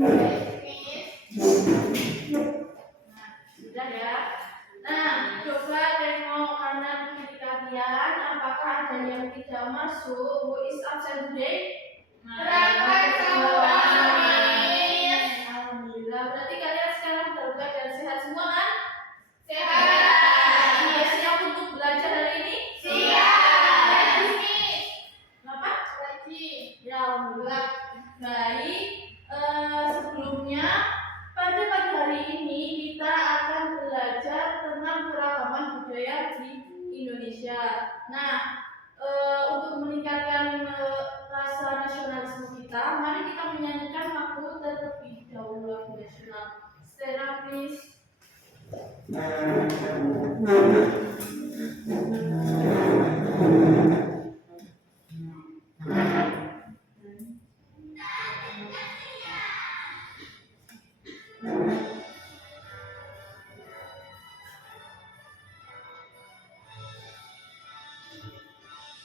Sudah ya. Nah, coba tengok kanan kiri kalian. Apakah ada yang tidak masuk? Who is absent today? Alhamdulillah. Berarti kalian sekarang terbuka dan sehat semua kan? Sehat. Sudah siap untuk belajar hari ini? Siap. Kenapa? Ya, alhamdulillah. Baik. Sebelumnya pada pagi hari ini kita akan belajar tentang keragaman budaya di Indonesia. Nah, untuk meningkatkan rasa nasionalisme kita, mari kita menyanyikan lagu terlebih dahulu, lagu nasional. Stella, please.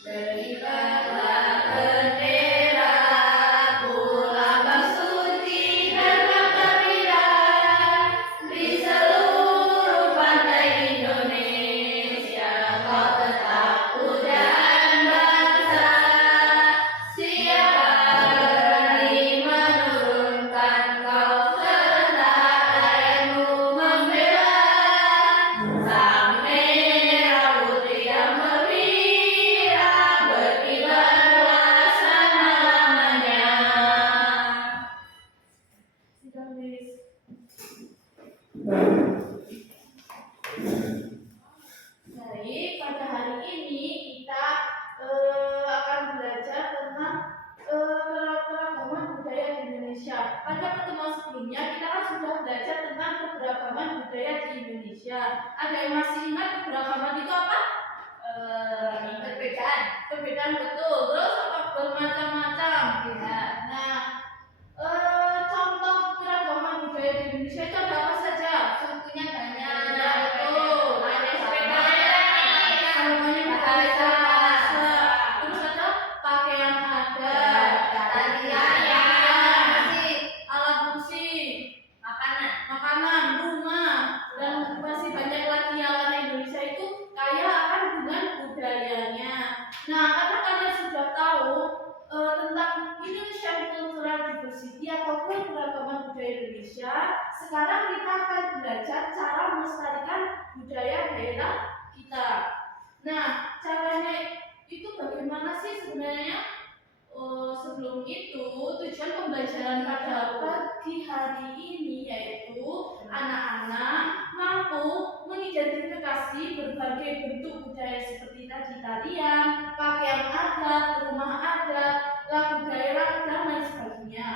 Berikanlah bendera pulang bersuci dan bergembira di seluruh pantai Indonesia. Kau tetap pujaan bangsa. Siapa berani menurunkan kau serentak rakyatmu membela. Sang merah putih yang berkibarlah selama-lamanya. Baik, pada hari ini kita akan belajar tentang keragaman budaya di Indonesia. Pada pertemuan sebelumnya kita kan sudah belajar tentang keberagaman budaya di Indonesia. Ada yang masih ingat keberagaman itu apa? Perbedaan betul. Terus apa? Bermacam-macam. Ya. Nah, contoh keragaman budaya di Indonesia itu ada apa saja? Sukunya banyak. Betul. Ada sepeda, namanya bahasa. Terus ada pakaian adat, tarian, alat musik, makanan, rumah, dan masih banyak lagi yang karena Indonesia itu kaya akan dengan budayanya. Nah, karena kalian sudah tahu tentang Indonesian Cultural Diversity atau keberagaman budaya Indonesia, sekarang kita akan belajar cara melestarikan budaya daerah kita. Nah, caranya itu bagaimana sih sebenarnya? Sebelum itu, tujuan pembelajaran pada pagi hari ini yaitu anak-anak mampu mengidentifikasi berbagai bentuk budaya seperti tadi tarian, pakaian adat, rumah adat, lagu daerah, dan lain sebagainya.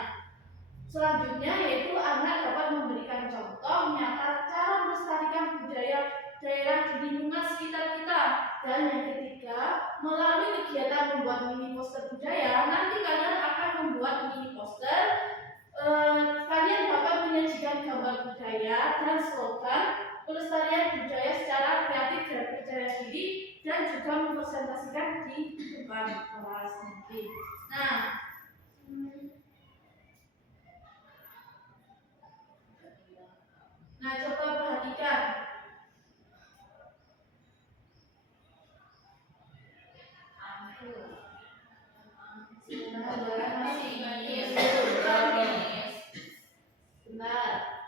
Selanjutnya yaitu anak dapat memberikan contoh nyata cara melestarikan budaya daerah di lingkungan sekitar kita. Dan yang ketiga, melalui kegiatan membuat mini poster budaya, nanti kalian akan membuat mini poster. Kalian dapat menyajikan gambar budaya dan slogan pelestarian budaya secara kreatif dan percaya diri, dan juga mempresentasikan di depan kelas nanti. Nah, coba perhatikan. Benar.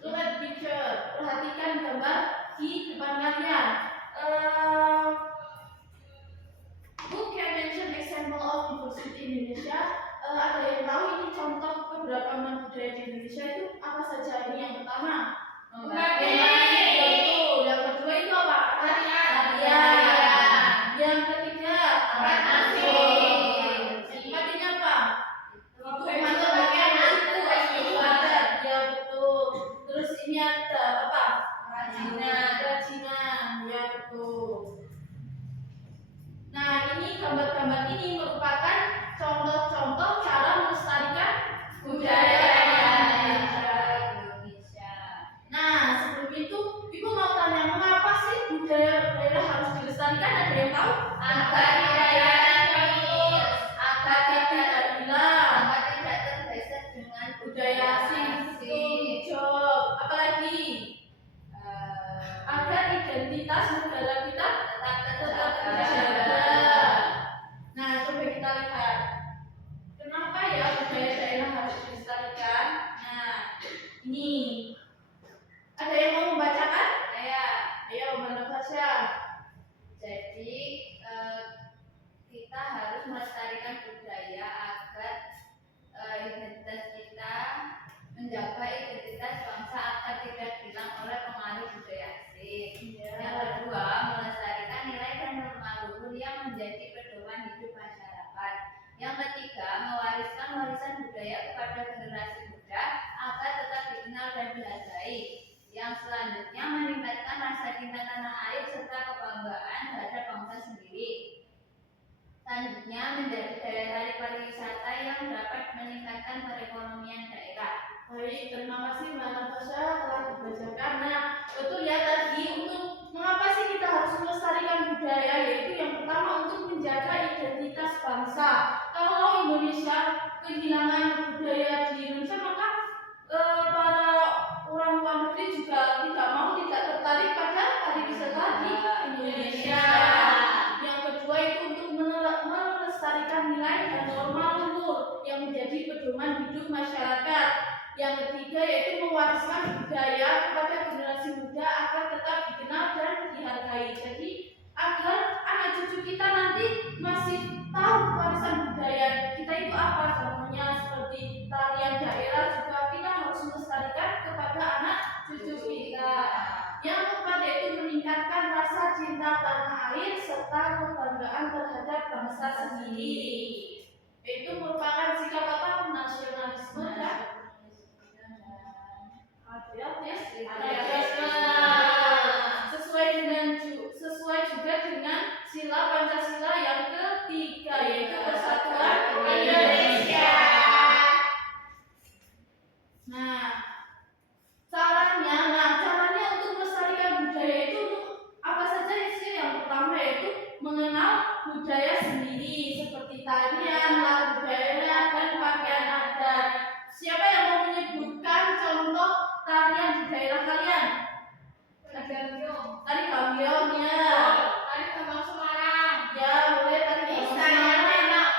Look at the picture. Perhatikan gambar di depan kalian. Who can mention example of diversity in Indonesia? Ada yang tahu ini contoh keberagaman budaya di Indonesia itu apa saja? Ini yang pertama. Betul. Yang kedua itu apa? Tarian. Yang ketiga alat musik. Empatnya apa? Ya betul. Terus ini ada apa? Kerajinan. Ya betul. Nah, ini gambar-gambar ini merupakan contoh-contoh cara melestarikan budaya Indonesia. Nah, sebelum itu Ibu mau tanya, mengapa sih budaya daerah harus dilestarikan? Ada yang tahu? Agar tidak hilang, agar tidak tergeser dengan budaya asing. Apalagi agar identitas negara kita tetap terjaga. Nah, coba kita lihat kenapa ya budaya daerah harus dilestarikan. Nah, ini ada yang mau membacakan? Ayo Mbak Natasha. Jadi kita harus melestarikan budaya agar identitas kita, menjaga identitas bangsa agar tidak hilang oleh pengaruh budaya asing. Yang kedua, melestarikan nilai dan norma luhur yang menjadi pedoman hidup masyarakat. Yang ketiga, mewariskan warisan budaya kepada generasi muda agar tetap dikenal dan dihargai. Yang selanjutnya, meningkatkan rasa cinta tanah air serta kebanggaan terhadap bangsa sendiri. Selanjutnya, menjadi daya tarik pariwisata yang dapat meningkatkan perekonomian daerah. Baik, terima kasih Mbak Natasha telah dibacakan. Nah, betul ya tadi, untuk mengapa sih kita harus melestarikan budaya, yaitu yang pertama untuk menjaga identitas bangsa. Kalau Indonesia kehilangan budaya di Indonesia, maka para orang luar negeri juga tidak tertarik pada pariwisata di Indonesia. Yang kedua itu untuk melestarikan nilai dan norma luhur yang menjadi pedoman hidup masyarakat. Yang ketiga yaitu mewariskan budaya kepada generasi muda agar tetap dikenal dan dihargai. Jadi agar anak cucu kita nanti masih tahu warisan budaya kita itu apa. Contohnya seperti tarian daerah juga kita harus melestarikan kepada anak cucu kita. Yang keempat yaitu meningkatkan rasa cinta tanah air serta kebanggaan terhadap bangsa sendiri. Itu merupakan sikap apa? Nasionalisme dan sesuai juga dengan sila Pancasila yang ketiga, yaitu persatuan Indonesia. Nah, caranya untuk melestarikan budaya itu apa saja sih? Yang pertama yaitu mengenal budaya sendiri seperti tarian, lagu daerah, dan pakaian adat. Siapa yang mau menyebutkan contoh tarian di daerah kalian? Tari Gambiong ya. Tari Gambang Semarang. Ya, boleh tari Gambang Semarang.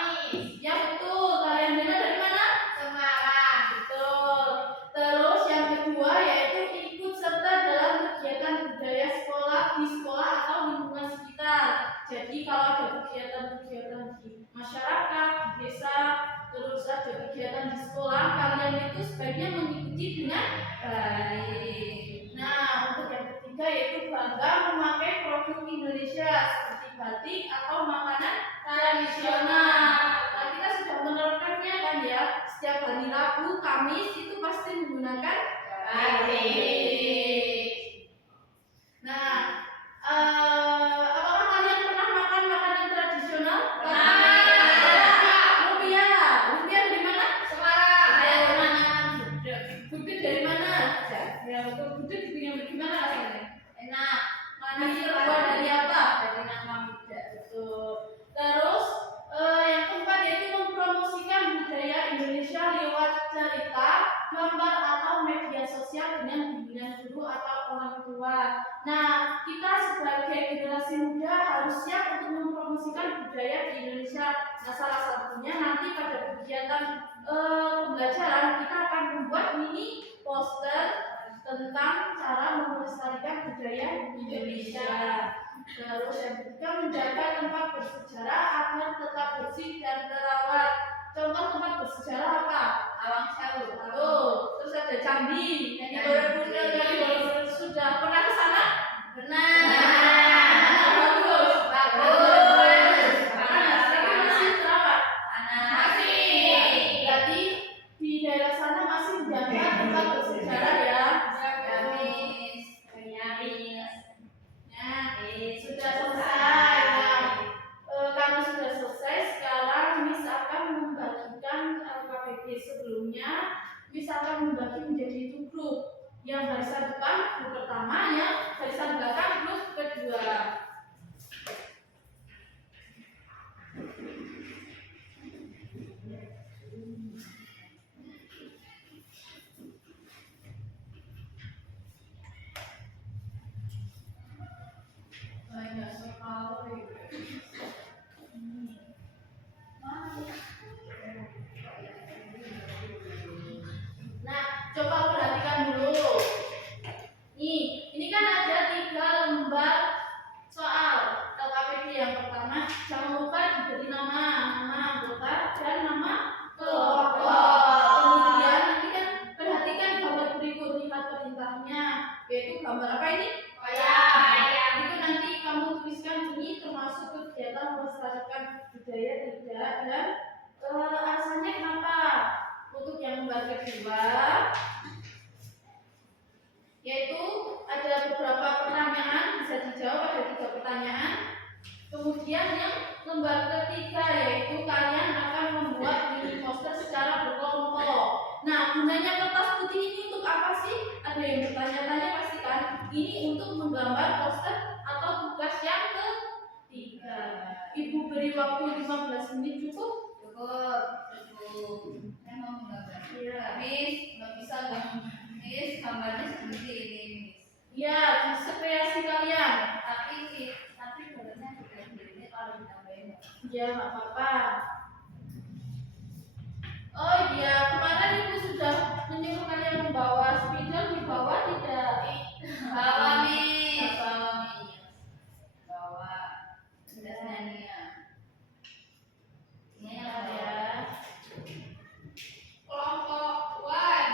Ya betul. Tarian Dena dari mana? Semarang. Betul. Terus yang kedua yaitu ikut serta dalam kegiatan budaya sekolah di sekolah atau lingkungan sekitar. Jadi kalau ada kegiatan-kegiatan di masyarakat, di desa, terus ada kegiatan di sekolah, kalian itu sebaiknya mengikuti dengan baik. Nah, untuk yang ketiga yaitu bangga memakai produk Indonesia seperti batik atau makanan tradisional. Nah, kita sudah menerapkannya kan ya. Setiap hari Rabu, Kamis itu pasti menggunakan batik. Nah, apakah kalian pernah makan makanan tradisional? Lumpia dari mana? Semarang. Gudeg dari mana? Ya, gudeg gimana rasanya? Enak. Manis terbuat dari apa? Dari nangka muda. Betul. Terus yang keempat yaitu mempromosikan budaya Indonesia lewat cerita, gambar atau media sosial dengan bimbingan guru atau orang tua. Nah, kita sebagai generasi muda harus siap untuk mempromosikan budaya di Indonesia. Nah, salah satunya nanti pada kegiatan pembelajaran kita akan membuat mini poster tentang cara melestarikan budaya Indonesia. Terus yang ketiga menjaga tempat bersejarah agar tetap bersih dan terawat. Contoh tempat bersejarah apa? Awang Sewu. Terus ada candi yang di Borobudur. Sudah pernah ke sana? Benar. Bagus. Masih terawat. Berarti di daerah sana masih menjaga tempat bersejarah ya. Sudah selesai. Karena sudah seperti sebelumnya, misalkan membagi menjadi itu grup. Yang barisan depan grup pertama, yang barisan belakang grup kedua. Banyak sekali. Nah, coba perhatikan dulu. Ini kan ada 3 lembar soal LKPD. Yang pertama, jangan lupa diberi nama anggota dan nama kelompok. Kemudian nanti kan perhatikan gambar berikut, lihat perintahnya, yaitu gambar apa ini? Wayang. Itu nanti kamu tuliskan ini termasuk kegiatan melestarikan budaya tidak, dan alasannya kenapa. Untuk yang lembar kedua, yaitu ada beberapa pertanyaan, bisa dijawab, ada 3 pertanyaan. Kemudian yang lembar ketiga, yaitu kalian akan membuat mini poster secara berkelompok. Nah, gunanya kertas putih ini untuk apa sih? Ada yang bertanya-tanya pasti kan. Ini untuk menggambar poster atau tugas yang ketiga. Ibu beri waktu 15 menit cukup? Cukup. Saya mau menggambar. Iya. Miss, nggak bisa nggak? Miss, gambarnya seperti ini, Miss. Iya, kreasi kalian. Tapi gambarnya seperti ini kalau ditambahin. Iya, nggak apa-apa. Oh iya, kemarin ibu sudah menyuruh kalian membawa spidol, di bawah tidak? Bawa, Miss. Bawa, Miss. Bawa. Sudah nyanyi. Ini Ya. ya. Kelompok 1.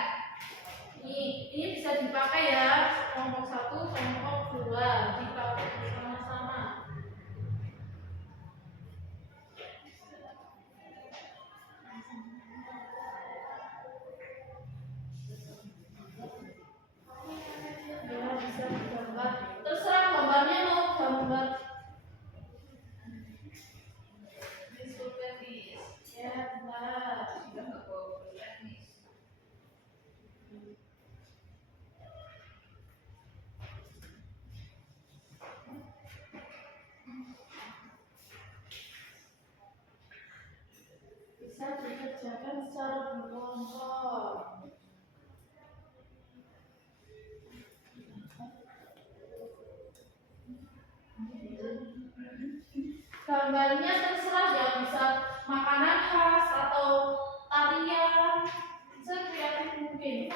Ini bisa dipakai ya. Kelompok 1, kelompok 2 dipakai bersama-sama. Ya, bisa digambar. Terserah gambarnya mau gambar. Ya, benar. Sudah nggak bawa bulan, Miss. Bisa dikerjakan secara berkelompok. Gambarnya terserah ya, bisa makanan khas atau tarian, sekreatif mungkin.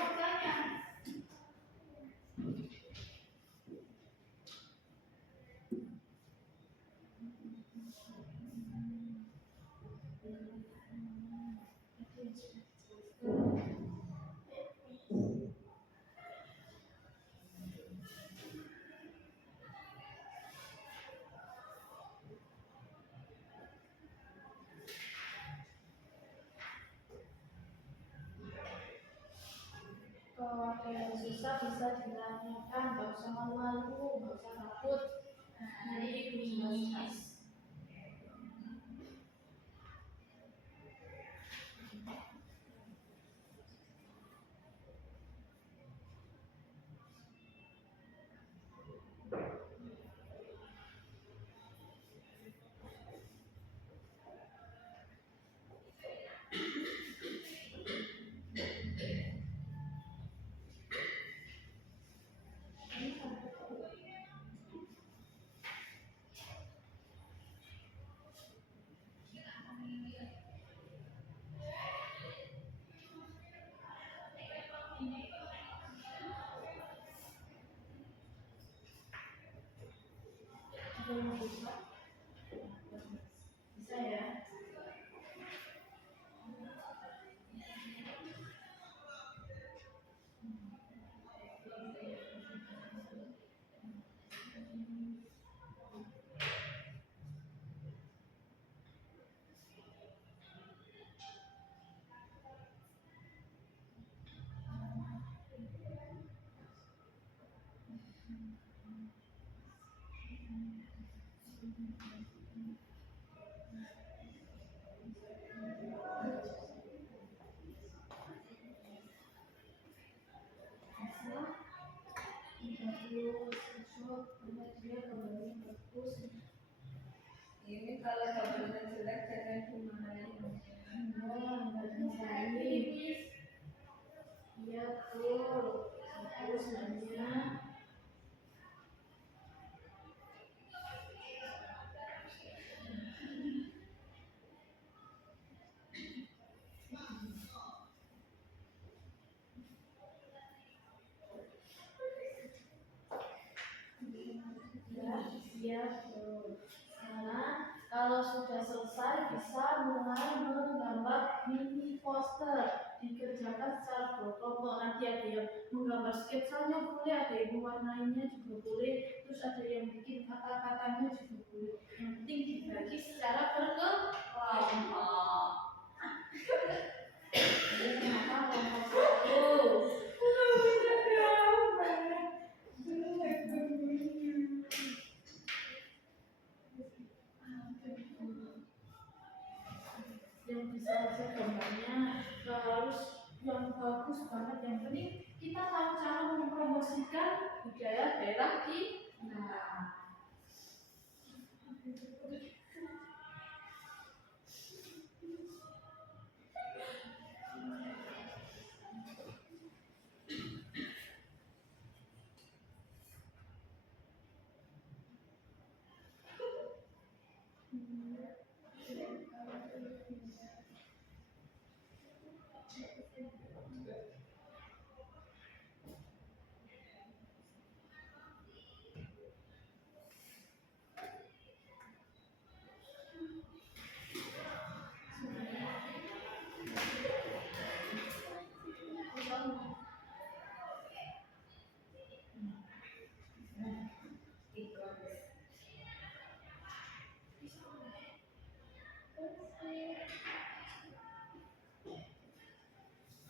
Kalau ada yang susah bisa ditanyakan, nggak usah malu-malu, nggak usah takut. Nah, ini Miss. selesai bisa mulai menggambar mini poster, dikerjakan secara berkelompok. Nanti ada yang menggambar sketsanya boleh, ada yang mewarnainya juga boleh, terus ada yang bikin kata-katanya juga boleh. Yang penting dibagi secara berkelompok. Ini kenapa kelompok satu? Yang bisa hasil gambarnya gak harus yang bagus banget, yang penting kita tahu cara mempromosikan budaya daerah kita.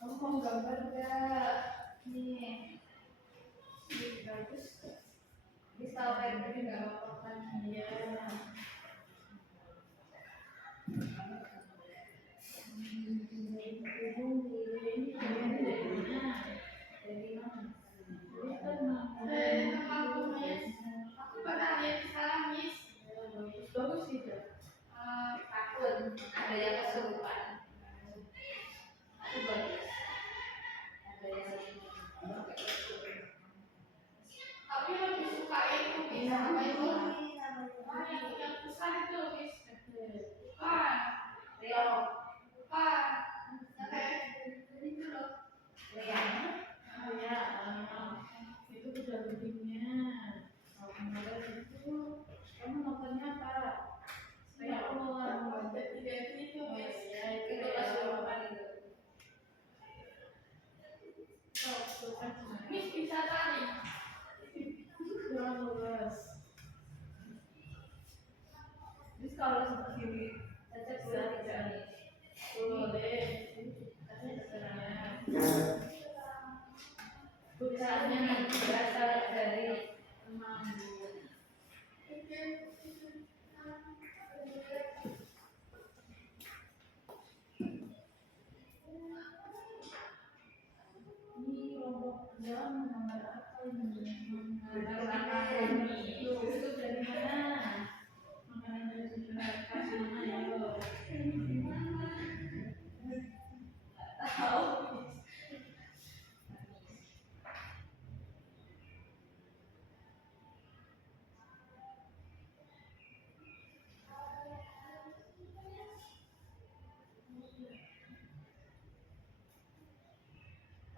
Kamu mau gambar gak? Nih, bagus. Bisa apa ini nggak apa-apa kan? Iya. Bagus gitu. Takut ada yang kesurupan. Bagus. Ada yang Tapi lebih suka itu bisa apa itu? Yang besar itu bisa. Bukan, bukan. Yang kayak itu loh. Oh ya, itu udah bikinnya. Kalau kemarin itu, kamu nontonnya apa? Saya mau Jadi itu Miss. ya itu kesurupan itu. Miss bisa tari. kurang luas. Terus kalau seperti ini, cocok Bisa tidak tidak? nih? Boleh. Tulisannya nanti berasal dari Emang. Ini kelompok dua menggambar apa ini? Menggambar ini. Itu dari mana? Makanan dari sejarah khas mana ya? Tahu.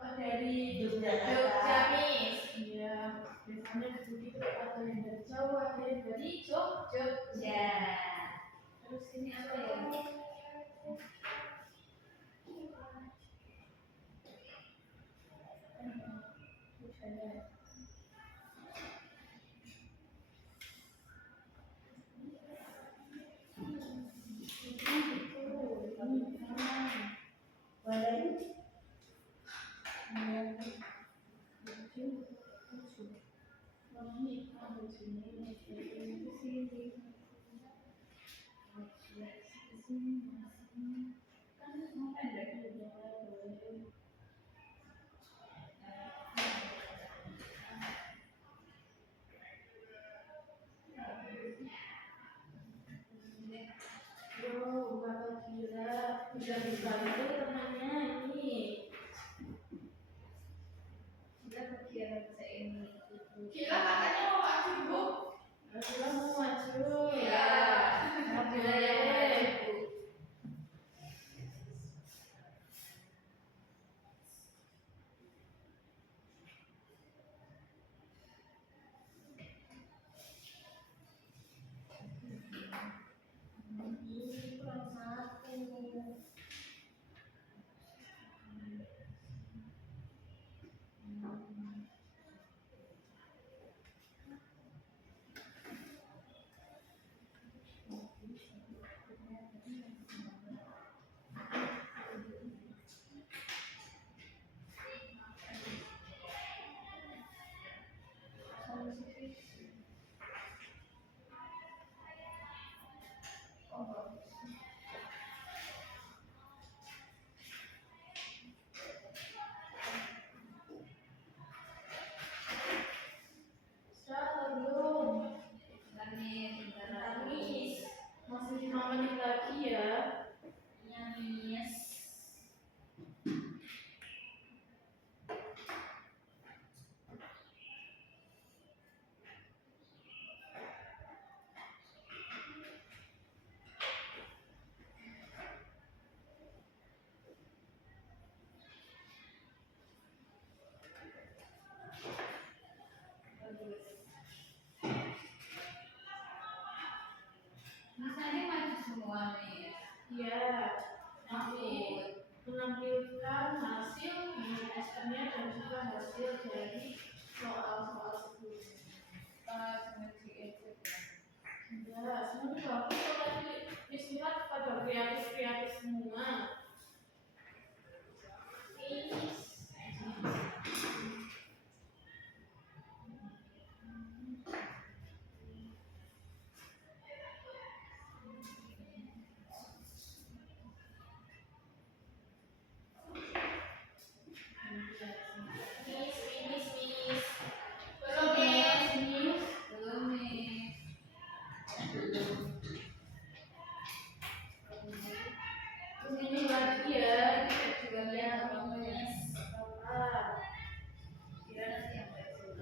Oh, dari Jogja, Miss. Iya, biasanya begitu ada yang dari Jawa, ada yang dari Jogja. Jogja. Terus ini apa ya? Udah bisa itu temannya ini. Kita pikiran saya ini. Kira katanya mau maju, Bu. Aku mau maju. Iya. Bila yang maju. lagi ya. Iya, Miss. Miss nanti maju semua, Miss. Iya, nanti menampilkan hasil menjelaskannya dan juga hasil dari soal-soal sebelumnya. Ya, semuanya bagus kok tadi istirahat pada kreatif-kreatif semua. Belum, Miss. Belum, Miss. Terus ini lagi ya, kita juga lihat Belum, Miss. apa. Kira nanti yang baru.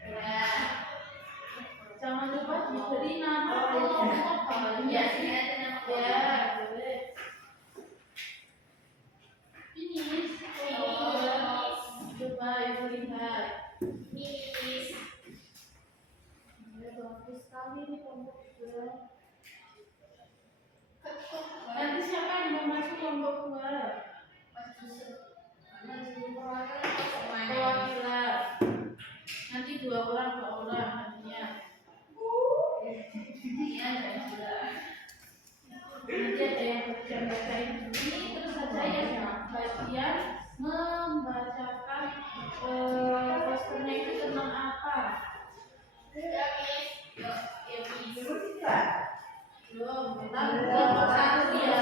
Ya, jangan lupa diberi nama kelompok Iya, ya. sini ada nama Ya, boleh. Finish. Coba ibu lihat. Miss. Ya, bagus sekali nih kelompok dua. Ketuk. Nanti siapa yang mau masuk kelompok dua? Perwakilan. Nanti dua orang nantinya. Iya, dan juga. Nanti ada yang bacain ini, terus ada yang bagian membacakan posternya itu tentang apa? Ya, Miss. Yuk, ya, Miss. Belum, kelompok satu ya.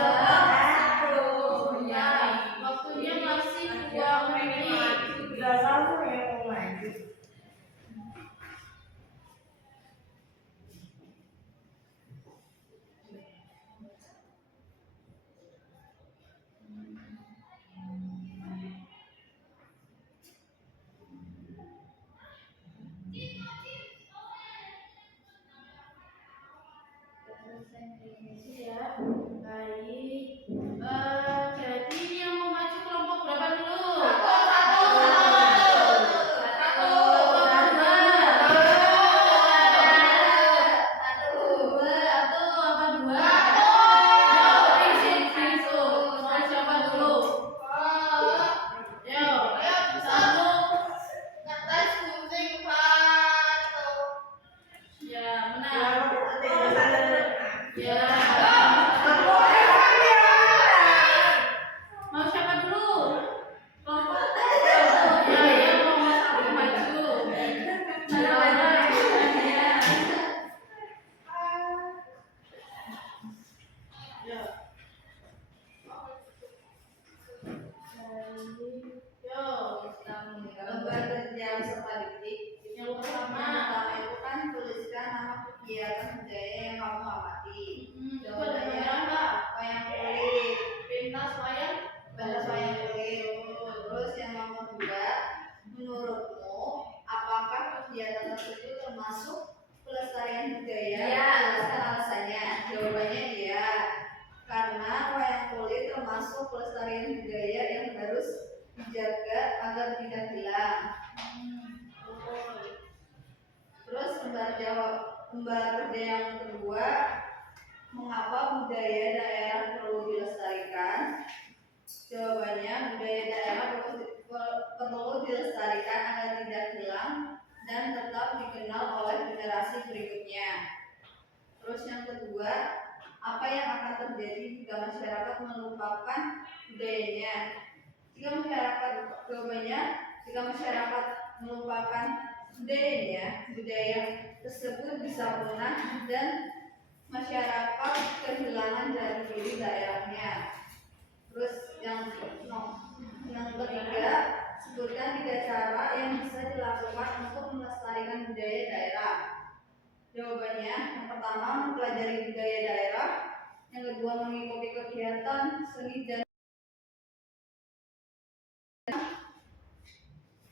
Ya, waktunya masih 2 menit. Ya, baik. Jadi yang mau maju kelompok berapa dulu? Kertas gunting batu. Ya, menang. Ya. Mau siapa dulu? Kelompok. Ya, ya mau satu maju. Ya. Ya. Yo, Lembar kerja beserta diktik. yang pertama. Itu kan tuliskan nama kegiatan budaya yang kamu amati. Itu ada gambaran nggak? Wayang kulit, Pentas wayang. pentas wayang kulit. Terus yang nomor 2, menurutmu apakah kegiatan tersebut termasuk pelestarian budaya? Iya. Jelaskan alasannya. Jawabannya iya. Karena wayang kulit termasuk pelestarian budaya yang harus dijaga agar tidak hilang. Terus lembar kerja yang kedua, mengapa budaya daerah perlu dilestarikan? Jawabannya, budaya daerah perlu dilestarikan agar tidak hilang dan tetap dikenal oleh generasi berikutnya. Terus yang kedua, apa yang akan terjadi jika masyarakat melupakan budayanya? Jika masyarakat melupakan budayanya, budaya tersebut bisa punah dan masyarakat kehilangan jati diri daerahnya. Terus yang ketiga, sebutkan 3 cara yang bisa dilakukan untuk melestarikan budaya daerah. Jawabannya, yang pertama, mempelajari budaya daerah. Yang kedua, mengikuti kegiatan seni dan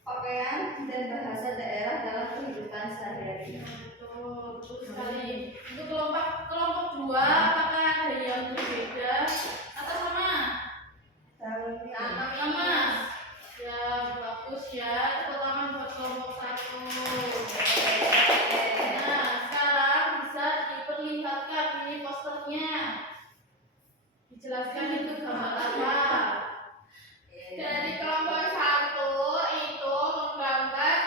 pakaian dan bahasa daerah dalam kehidupan sehari-hari. Betul, betul sekali. Untuk kelompok dua, apakah ada yang berbeda atau sama? Sama. Ya, bagus ya. Tepuk tangan buat kelompok satu. Nah, sekarang bisa diperlihatkan ini posternya. Dijelaskan itu gambar apa? Dari kelompok 1 itu menggambar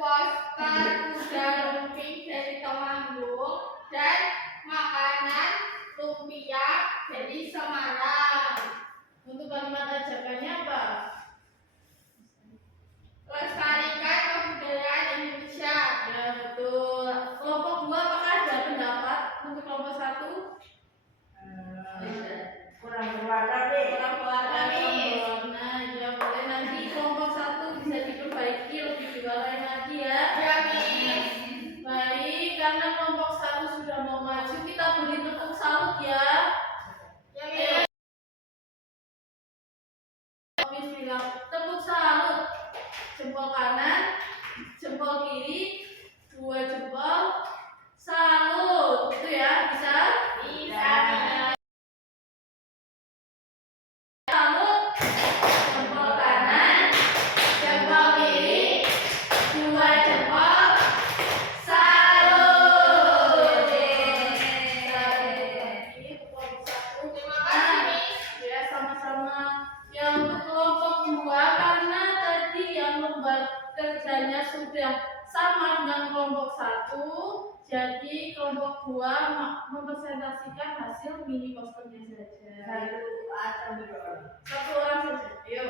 poster kuda lumping dari Temanggung dan makanan lumpia dari Semarang. Untuk kalimat ajakannya apa? Lestarikan kebudayaan Indonesia. Ya, betul. Kelompok dua, apakah ada pendapat untuk kelompok satu? Kurang berwarna nih. Kurang berwarna, ya boleh nanti kelompok satu bisa diperbaiki lebih diwarnai lagi ya. Ya, Miss. Baik, karena kelompok satu sudah mau maju, kita beri tepuk salut ya. Ya, Miss. Bismillah, tepuk salut. Jempol kanan, jempol kiri, dua jempol, salut. Itu ya, bisa? Bisa. Salut. Jempol kanan, jempol kiri, dua jempol, salut. Terima kasih, Miss. Ya, sama-sama. Yang untuk kelompok dua, karena tadi yang lembar kerjanya sudah sama dengan kelompok satu, jadi kelompok dua mempresentasikan hasil mini posternya saja. Satu orang saja. Ayo.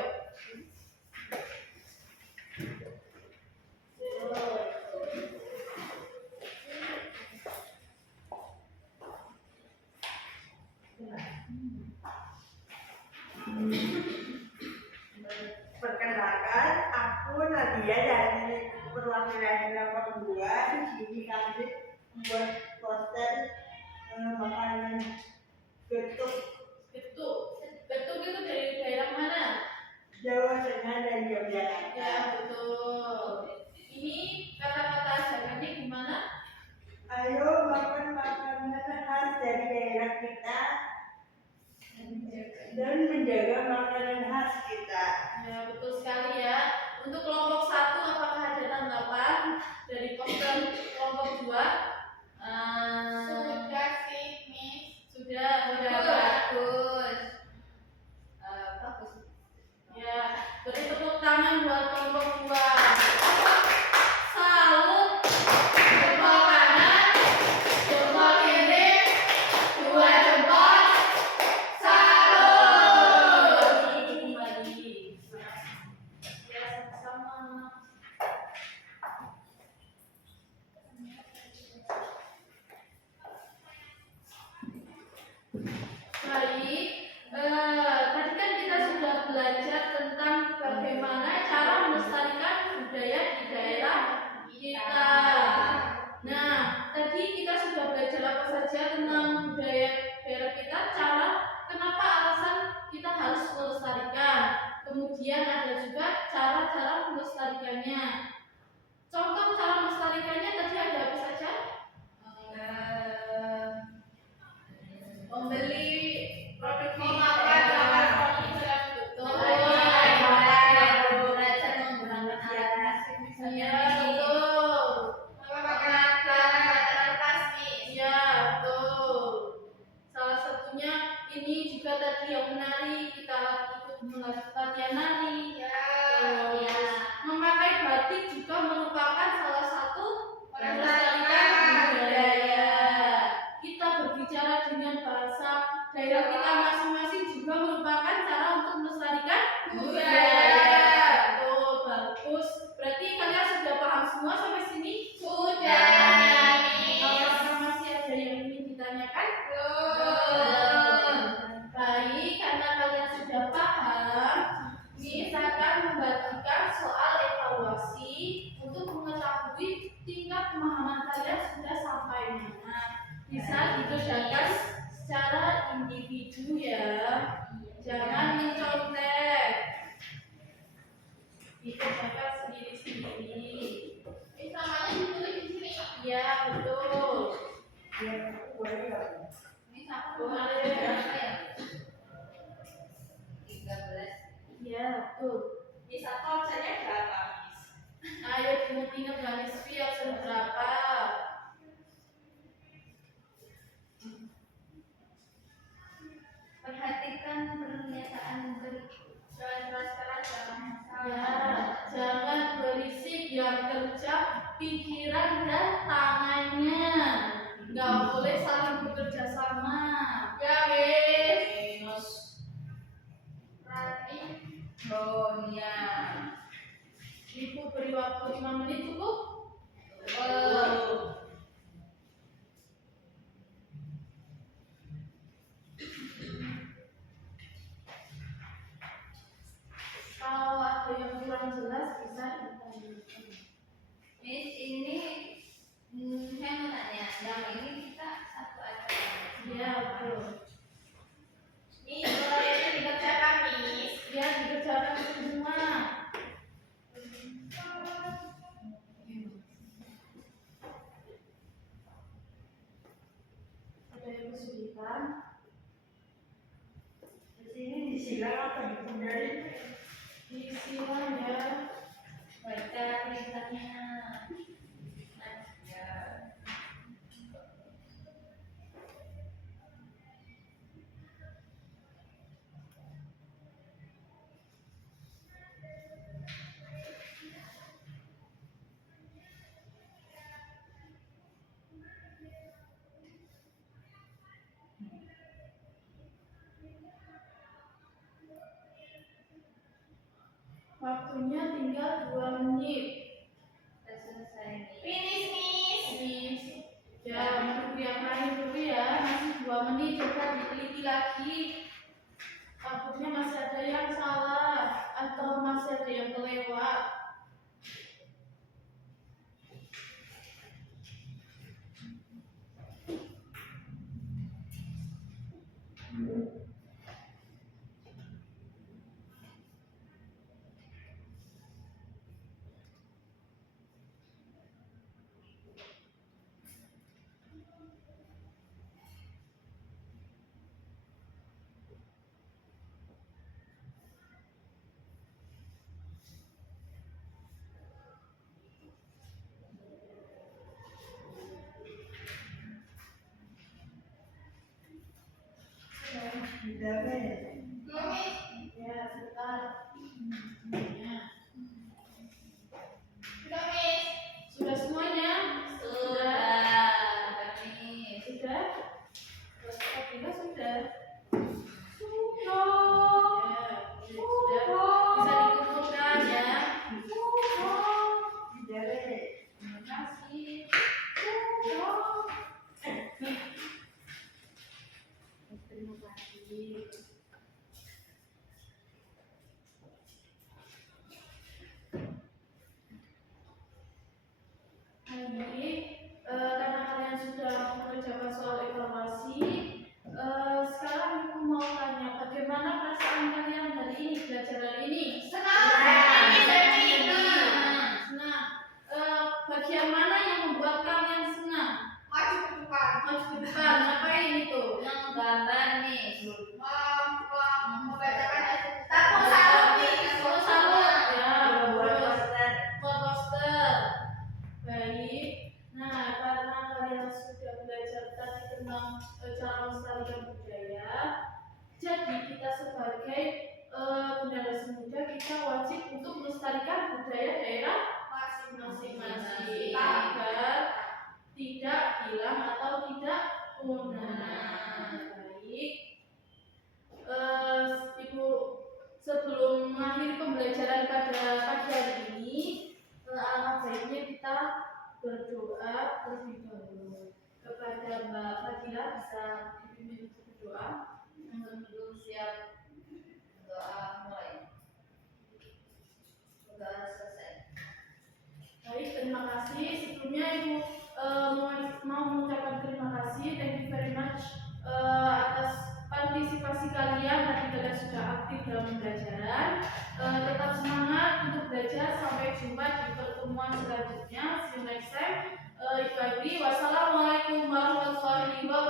Perkenalkan, aku Nadia dari perwakilan kelompok 2. Di sini kami membuat poster makanan getuk Betul itu dari daerah mana? Jawa Tengah dan Yogyakarta. Ya, betul. Ini kata-kata ajakannya gimana? Ayo makan makanan khas dari daerah kita dan menjaga makanan khas kita. Ya, betul sekali ya. Untuk kelompok satu, apakah ada tanggapan dari poster kelompok dua? Sudah sih, Miss. Sudah Bagus. Bagus. Ya, beri tepuk tangan buat kelompok dua. Salut. Jempol kanan, jempol kiri, dua jempol. Salut. Kembali. Ya, sama-sama. Baik, tadi kan kita sudah belajar tentang bagaimana cara melestarikan budaya di daerah kita. Nah, tadi kita sudah belajar apa saja tentang budaya daerah kita, kenapa alasan kita harus melestarikan. Kemudian ada juga cara-cara melestarikannya. Contoh cara melestarikannya tadi ada apa saja? Membeli produk Memakan makanan Betul. belajar menggunakan alat musik Iya, misalnya betul. makanan khas, Miss. Iya, betul. Salah satunya ini juga tadi yang menari, kita ikut latihan nari. Ya. Terus, memakai batik juga merupakan salah satu melestarikan budaya. Kita berbicara dengan bahasa daerah kita masing-masing juga merupakan cara untuk melestarikan budaya. Betul, bagus. Berarti kalian sudah paham semua sampai sini? Sudah, Miss. Apakah masih ada yang ingin ditanyakan? Belum. Baik, karena kalian sudah paham, Miss akan membagikan soal evaluasi untuk mengetahui tingkat pemahaman kalian sudah sampai mana. Bisa dikerjakan secara individu Ya, betul. Miss satu absennya berapa, Miss? Ayo ingat-ingat garis V absen berapa? Perhatikan pernyataan berikut. Jelas-jelaskan dalam Ya, jangan berisik yang kerja pikiran dan tangannya. Nggak boleh saling bekerja sama. Ya, Miss. Rani. Sonia. Ibu beri waktu 5 menit cukup? Kalau ada yang kurang jelas bisa ditanyakan. Miss, ini saya mau tanya, yang ini kita satu aja. Ya, betul. Miss, proyeknya dikerjakan, Miss. Ya, dikerjakan semua. Ada yang kesulitan? Di sini disilang apa dipundari? Disilang ya. Baca perintahnya. Ya. Waktunya tinggal 2 menit. Sudah selesai nih. Finish, Miss. Miss, ya menunggu yang lain dulu ya. Masih 2 menit, coba diteliti lagi. Takutnya masih ada yang salah atau masih ada yang kelewat. Tidak ya. Belum, Miss. Ya, sebentar. Ya. Belum, Miss. Sudah semuanya? Sudah, Miss. Sudah? Sudah? Sudah. Sudah. Ya, sudah. Bisa dikumpulkan ya. Tidak ya. Terima kasih. Terima kasih. Jadi, karena kalian sudah mengerjakan soal evaluasi, sekarang aku mau tanya bagaimana perasaan kalian hari ini belajar hari ini? Senang sekali, saya ini. Nah, bagian mana yang membuat kalian senang? Maju ke depan. Maju ke depan, ngapain itu? Menggambar, Miss. Membacakan hasil. Takut salut, Miss. Oh, salut ya. Buat Terus, poster. buat poster. Baik. Nah, karena kalian sudah belajar tadi tentang cara melestarikan budaya, jadi kita sebagai generasi muda kita wajib untuk melestarikan budaya daerah masing-masing agar tidak hilang atau tidak punah. Baik. Ibu, sebelum mengakhiri pembelajaran pada pagi hari ini, alangkah baiknya kita berdoa terlebih dahulu. Kepada Mbak Fadila bisa dipimpin untuk berdoa. Dulu siap doa mulai. Sudah selesai. Baik, terima kasih. Sebelumnya Ibu mau mengucapkan terima kasih. Thank you very much atas partisipasi kalian. Tadi kalian sudah aktif dalam pembelajaran. Tetap semangat untuk belajar. Sampai jumpa di pertemuan selanjutnya. See you next time. Wassalamualaikum warahmatullahi wabarakatuh.